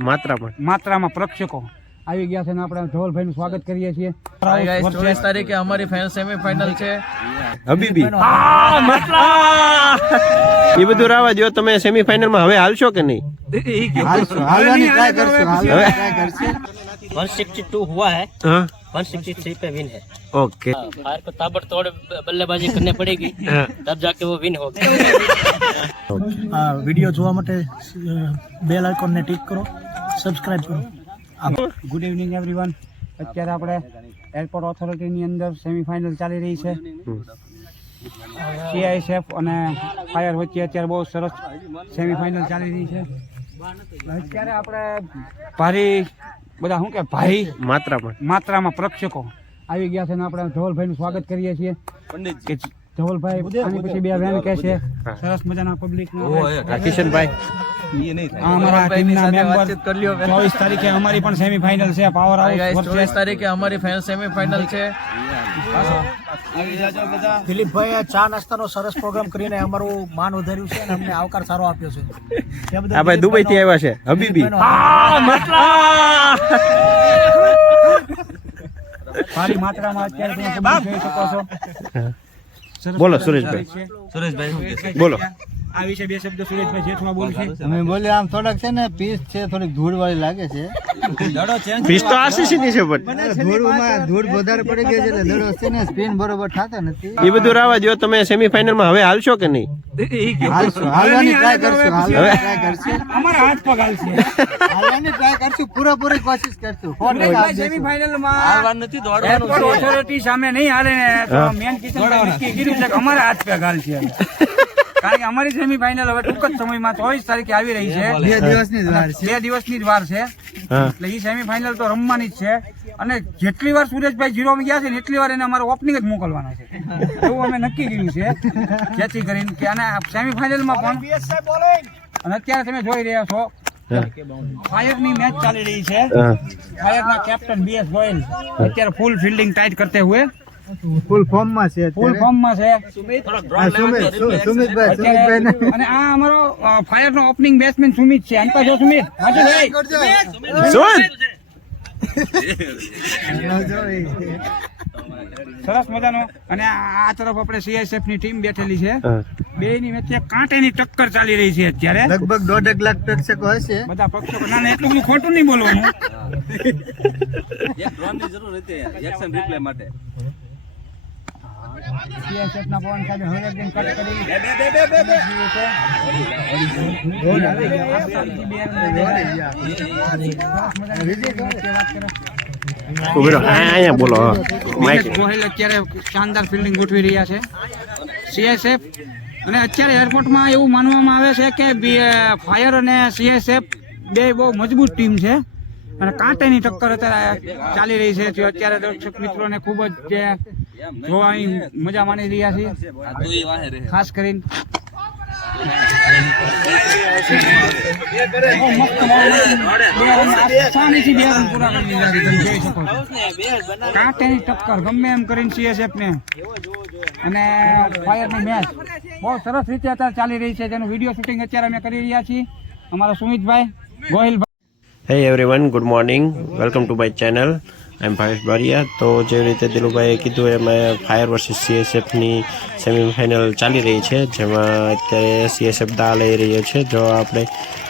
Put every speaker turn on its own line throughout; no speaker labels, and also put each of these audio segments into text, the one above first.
માત્રામાં
માત્રામાં પ્રેક્ષકો આવી ગયા છે ને આપણે ધવલભાઈનું સ્વાગત કરીએ છીએ
ચોવીસ તારીખે અમારી ફેન સેમીફાઈનલ છે
હબીબી એ બધું રાવા જો તમે સેમીફાઇનલમાં હવે હાલશો કે નહીં હવે
શિક્ષિત ટુ હુઆ
હે હા
163 पे विन है
ઓકે
फायर को ताबड़तोड़ बल्लेबाजी करनी पड़ेगी
હા.
तब जाके वो विन होगा
આ વિડીયો જોવા માટે બેલ આઇકોનને ટિક કરો સબસ્ક્રાઇબ કરો
ગુડ ઇવનિંગ એવરીવન અત્યારે આપણે એરપોર્ટ ઓથોરિટીની અંદર સેમીફાઇનલ ચાલી રહી છે સીઆઈએસએફ અને ફાયર વચ્ચે અત્યારે બહુ સરસ સેમીફાઇનલ ચાલી રહી છે અત્યારે આપણે ભારી બધા શું કે ભાઈ
માત્રામાં.
માત્રામાં પ્રેક્ષકો. આવી ગયા છે ને આપણે ધવલભાઈનું સ્વાગત કરીએ છીએ. કે ધવલભાઈ આની પછી બે બેન કે છે. સરસ મજાના પબ્લિક
કિશનભાઈ.
અમારા ટીમના મેમ્બર
વાતચીત કરી લ્યો પહેલા.
ચોવીસ તારીખે અમારી પણ સેમીફાઇનલ છે પાવર હાઉસ
ચોવીસ તારીખે અમારી ફાઇનલ સેમીફાઇનલ છે.
ચા નાસ્તાનો સરસ પ્રોગ્રામ કરીને અમારું માન વધાર્યું છે અને અમને આવકાર સારો આપ્યો છે.
આ ભાઈ દુબઈ થી આવ્યા છે હબીબી.
સારી માત્રામાં અત્યારે તમે જોઈ શકો છો. સરસ
બોલો, સુરેશભાઈ.
સુરેશભાઈ.
બોલો.
આ વિશે બે શબ્દ સુરેશભાઈ જેઠવા બોલશે
અમે બોલ્યા આમ થોડાક છે ને પીસ છે થોડીક ધૂળ વાળી લાગે છે.
પીસ તો આશીષની છે પણ
ધૂળમાં ધૂળ વધારે પડી ગઈ છે એટલે દડો છે ને સ્પિન બરોબર થતા નથી.
એ બધું રાવા જો તમે સેમીફાઇનલમાં હવે હાલશો કે નહીં?
પૂરેપૂરી કોશિશ કરશું.
ઓથોરિટી સામે નહીં હાલે ને મેન કીધું છે કે અમારા હાથ પગ હાલશે હવે. કારણ કે અમારી સેમીફાઇનલ હવે ટૂંક જ સમયમાં ચોવીસ તારીખે આવી રહી છે.
બે દિવસની જ વાર છે.
બે દિવસની જ વાર છે. એટલે એ સેમીફાઇનલ તો રમવાની જ છે. અને જેટલી વાર સુરેશભાઈ જીરો માં ગયા છે ને એટલી વાર એને અમારે ઓપનિંગ જ મોકલવાના છે. એવું અમે નક્કી કર્યું છે. જેથી કરીને કે અને સેમીફાઇનલમાં પણ અને અત્યારે તમે જોઈ રહ્યા છો. ફાયરની મેચ ચાલી રહી છે.
હા.
ફાયર ના કેપ્ટન બીએસ ગોયલ અત્યારે ફૂલ ફિલ્ડિંગ ટાઈટ કરતે હુએ.
ફૂલ ફોર્મમાં છે.
ફૂલ ફોર્મમાં છે
સુમિતભાઈ સુમિતભાઈ
અને આ અમારો ફાયર નો ઓપનિંગ બેટ્સમેન સુમિત છે. અંતા જો સુમિત. હાજી ભાઈ.
સુમિત
સરસ મજાનો. અને આ આ તરફ આપણે સીએસએફની ટીમ બેઠેલી છે. બે ની વચ્ચે કાંટેની ટક્કર ચાલી રહી છે અત્યારે.
લગભગ દોઢ લાખ પ્રેક્ષકો હશે.
બધા પક્ષો ના એટલું બધું ખોટું નહીં બોલવાનું. CSF ના પવન સાહેબે હવે કટ કરી. ગોલ આવી ગયા. આ બે રન થઈ ગયા. સરસ મજાની વચ્ચે વાત કરો.
ઊભી અહીંયા બોલો હા.
ગોહિલ અત્યારે શાનદાર ફિલ્ડિંગ ગોઠવી રહ્યા છે સીએસએફ અને અત્યારે એરપોર્ટમાં એવું માનવામાં આવે છે કે બી- ફાયર અને સીએસએફ બે બહુ મજબૂત ટીમ છે અને કાંટેની ટક્કર અત્યારે ચાલી રહી છે અત્યારે દર્શક મિત્રોને ખૂબ જ જે જોવાની મજા માણી રહ્યા છીએ. ખાસ કરીને. કાંટેની ટક્કર ગમે એમ કરીને સીએસએફ ને. અને ફાયરની મેચ. બહુ સરસ રીતે અત્યારે ચાલી રહી છે જેનું વીડિયો શૂટિંગ અત્યારે અમે કરી રહ્યા છીએ. અમારા સુમિતભાઈ ગોહિલભાઈ.
Hey everyone good morning welcome to my channel I'm Bhavesh Bariya તો જે રીતે દિલુભાઈએ કીધું એમાં ફાયર વર્સિસ સીએસએફની સેમિફાઇનલ ચાલી રહી છે, જેમાં અત્યારે સીએસએફ દા લઈ રહ્યો છે. જો આપણે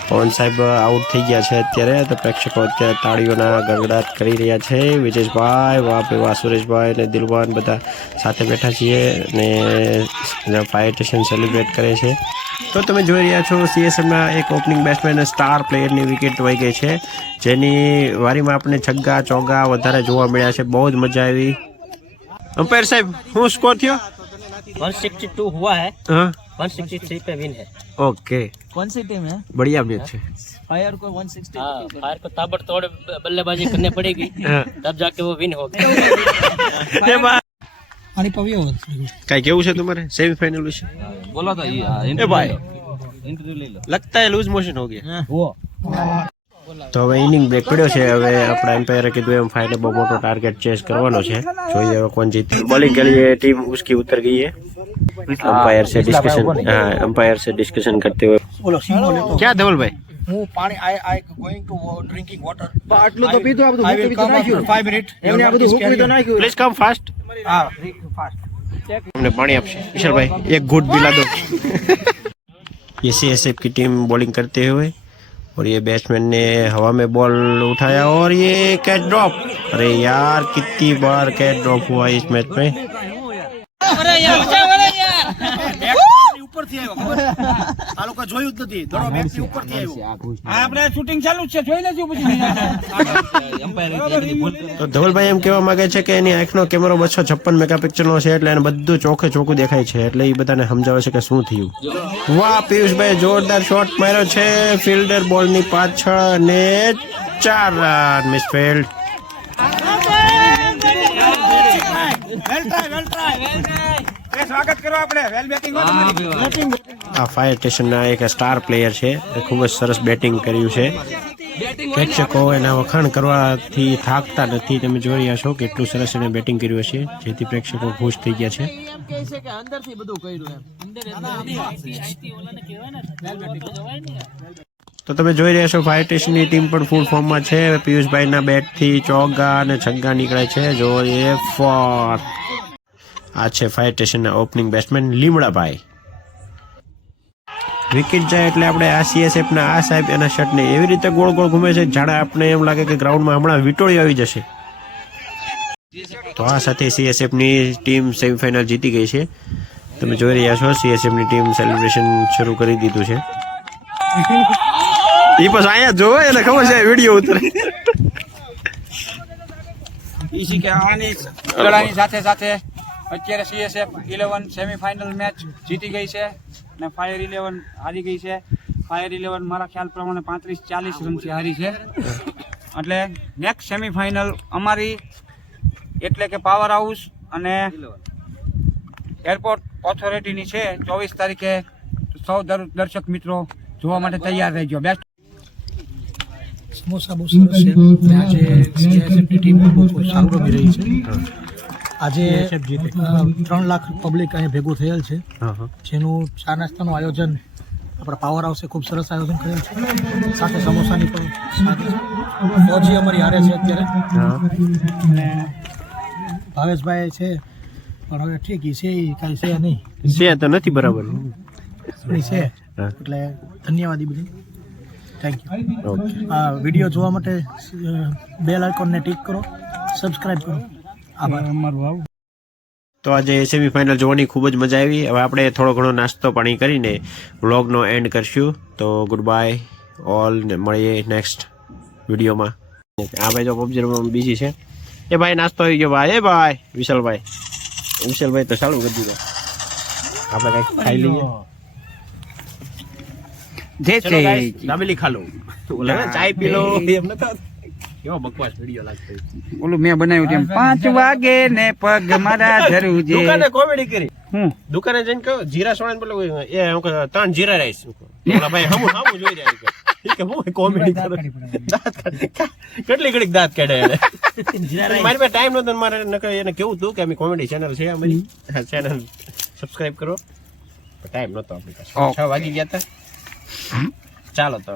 પવન સાહેબ આઉટ થઈ ગયા છે અત્યારે તો પ્રેક્ષકો અત્યારે તાળીઓના ગડગડાટ કરી રહ્યા છે વિજેશભાઈ વાહ ભાઈ વાહ સુરેશભાઈ અને દિલવાન બધા સાથે બેઠા છીએ અને ફાયર સ્ટેશન સેલિબ્રેટ કરે છે તો તમે જોઈ રહ્યા છો સીએસએમના એક ઓપનિંગ બેટ્સમેન સ્ટાર પ્લેયરની વિકેટ વહી ગઈ છે જેની વારીમાં આપણને છગ્ગા ચોગ્ગા વધારે જોવા મળ્યા છે બહુ જ મજા આવી અમ્પાયર સાહેબ શું સ્કોર થયો
162 हुआ है
હા
163 पे विन है
ઓકે
कौन सी टीम है
બઢિયા મેચ છે
फायर को 160
हाँ फायर को ताबड़तोड़ बल्लेबाजी करनी पड़ेगी
હા.
तब जाके वो विन होगा
એ બા
આની પવ્ય ઓવર
કઈ કેવું છે તમારે સેમીફાઇનલ વિશે
બોલો તો
એ ભાઈ લગતા હે લૂઝ મોશન હો ગયા તો હવે ઇનિંગ બ્રેક પડ્યો છે હવે આપણા એમ્પાયરે કીધું એમ ફાઇનલ બહુ મોટો ટાર્ગેટ ચેસ કરવાનો છે જોઈએ હવે કોણ જીત બોલિંગ के लिए टीम उसकी उतर गई है अंपायर से डिस्कशन हाँ अंपायर से डिस्कशन करते हुए
બોલો સિંગો લેતો
क्या धवल भाई
હું પાણી I I going to drinking water
આટલું તો પીધું આ બધું
I will
હુકવી તો
come after
નાખ્યું
five minutes.
એમને આ બધું હુકવી તો નાખ્યું
પ્લીઝ કમ ફાસ્ટ
હા ફાસ્ટ
हमने पानी आपसे विशाल भाई एक घूट पिला दो ये सी एस एफ की टीम बॉलिंग करते हुए और ये बैट्समैन ने हवा में बॉल उठाया और ये कैच ड्रॉप अरे यार कितनी बार कैच ड्रॉप हुआ इस मैच में
ઉપરથી આવ્યો ખબર? આ લોકો જોયું જ નથી. દડો વ્યક્તિ ઉપરથી આવ્યો.
આ આપણે શૂટિંગ ચાલુ છે જોઈ લેજો પછી.
તો ધવલભાઈ એમ કહેવા માંગે છે કે એની આંખનો કેમેરો બસો છપ્પન મેગાપિક્સલનો છે એટલે એને બધું ચોખ્ખે ચોખ્ખું દેખાય છે એટલે એ બધાને સમજાવે છે કે શું થયું. વાહ પિયુષભાઈ જોરદાર શોટ માર્યો છે. ફિલ્ડર બોલની પાછળ અને ચાર રન મિસફિલ્ડ
સ્વાગત વેલ ટ્રાય વેલ બેટિંગ
આ ફાયર સ્ટેશનના એક સ્ટાર પ્લેયર છે. એ ખૂબ જ સરસ બેટિંગ કર્યું છે. પ્રેક્ષકો એના વખાણ કરવાથી થાકતા નથી. તમે જોઈ રહ્યા છો કેટલું સરસ એને બેટિંગ કર્યું છે જેથી પ્રેક્ષકો ખુશ થઈ ગયા છે.
એમ કહે છે કે અંદરથી બધું કર્યું એમ.
તો તમે જોઈ રહ્યા છો ફાયર સ્ટેશનની ટીમ પણ ફૂલ ફોર્મમાં છે. પિયુષભાઈના બેટથી ચોગ્ગા અને છગ્ગા નીકળે છે. જો એ ફોર આ છે ફાયર સ્ટેશનના ઓપનિંગ બેટ્સમેન લીમડાભાઈ. વિકેટ જાય એટલે આપણે આ સીએસએફના આ સાહેબ એના શર્ટને એવી રીતે ગોળ ગોળ ઘૂમે છે જાણે આપણે એમ લાગે કે ગ્રાઉન્ડમાં હમણાં વિટોળી આવી જશે. તો આ સાથે સીએસએફની ટીમ સેમિફાઇનલ જીતી ગઈ છે. તમે જોઈ રહ્યા છો સીએસએફની ટીમ સેલિબ્રેશન શરૂ કરી દીધું છે. એ બસ અહીંયા જોવે એને ખબર છે વીડિયો ઉતરે.
ઈસી કે આની સાથે સાથે અત્યારે સીએસએફ ઇલેવન સેમીફાઇનલ મેચ જીતી ગઈ છે અને ફાયર ઇલેવન હારી ગઈ છે. ફાયર ઇલેવન મારા ખ્યાલ પ્રમાણે પાંત્રીસ ચાલીસ રનથી હારી છે. એટલે નેક્સ્ટ સેમીફાઇનલ અમારી એટલે કે પાવર હાઉસ અને એરપોર્ટ ઓથોરિટીની છે. ચોવીસ તારીખે સૌ દર- દર્શક મિત્રો જોવા માટે તૈયાર રહેજો. બેસ્ટ
સમોસા બહુ સરસ છે. આજે ટીમ બહુ સારું રમી રહી છે. આજે ત્રણ લાખ પબ્લિક અહીં ભેગું થયેલ છે. જેનું ચા નાસ્તાનું આયોજન આપણા પાવર હાઉસે ખૂબ સરસ આયોજન કરેલ છે. સાથે સમોસાની પણ ફોજી અમારી હારે છે અત્યારે. અને ભાવેશભાઈ છે પણ હવે ઠીક છે એ કાંઈ છે નહીં.
છે તો નથી બરાબર.
છે. એટલે ધન્યવાદ બધું. થેન્ક યુ આ વીડિયો જોવા માટે બેલ આઇકોનને ટિક કરો. સબસ્ક્રાઈબ કરો. આભાર.
તો આજે સેમીફાઇનલ જોવાની ખૂબ જ મજા આવી. હવે આપણે થોડો ઘણો નાસ્તો પાણી કરીને વ્લોગનો એન્ડ કરશું. તો ગુડ બાય ઓલ ને મળીએ નેક્સ્ટ વિડીયોમાં. આ ભાઈ જો પબજી રમવામાં બીજી છે. એ ભાઈ નાસ્તો આવી ગયો ભાઈ. એ ભાઈ વિશાલભાઈ. વિશાલભાઈ તો સારું કરી દીધું. આપણે કંઈક ખાઈ લઈએ.
જે
છે guys, દાબેલી ખા લો ઓલા ચાય પી લો. એમ નતા. કેવો બકવાસ વિડિયો લાગતો
ઓલું મેં બનાવ્યું તેમ પાંચ વાગે ને પગ મારા ધરુજે.
દુકાને કોમેડી કરી.
હું?
દુકાને જઈને કહ્યું જીરા સોણા ને પેલું એ હું કહું, ત્રણ જીરા રાઈસ. ઓલા ભાઈ હમું હમું જોઈ રહ્યા કે હું કોમેડી કરો? કેટલી ઘડીક દાંત કાઢે એને? મારી પાસે ટાઈમ નતો મારે નકર એને કેવું હતું કે અમે કોમેડી ચેનલ છે અમારી? ચેનલ સબસ્ક્રાઇબ કરો. ટાઈમ નતો આપણી પાસે. છ વાગી ગયા હતા ચાલો તો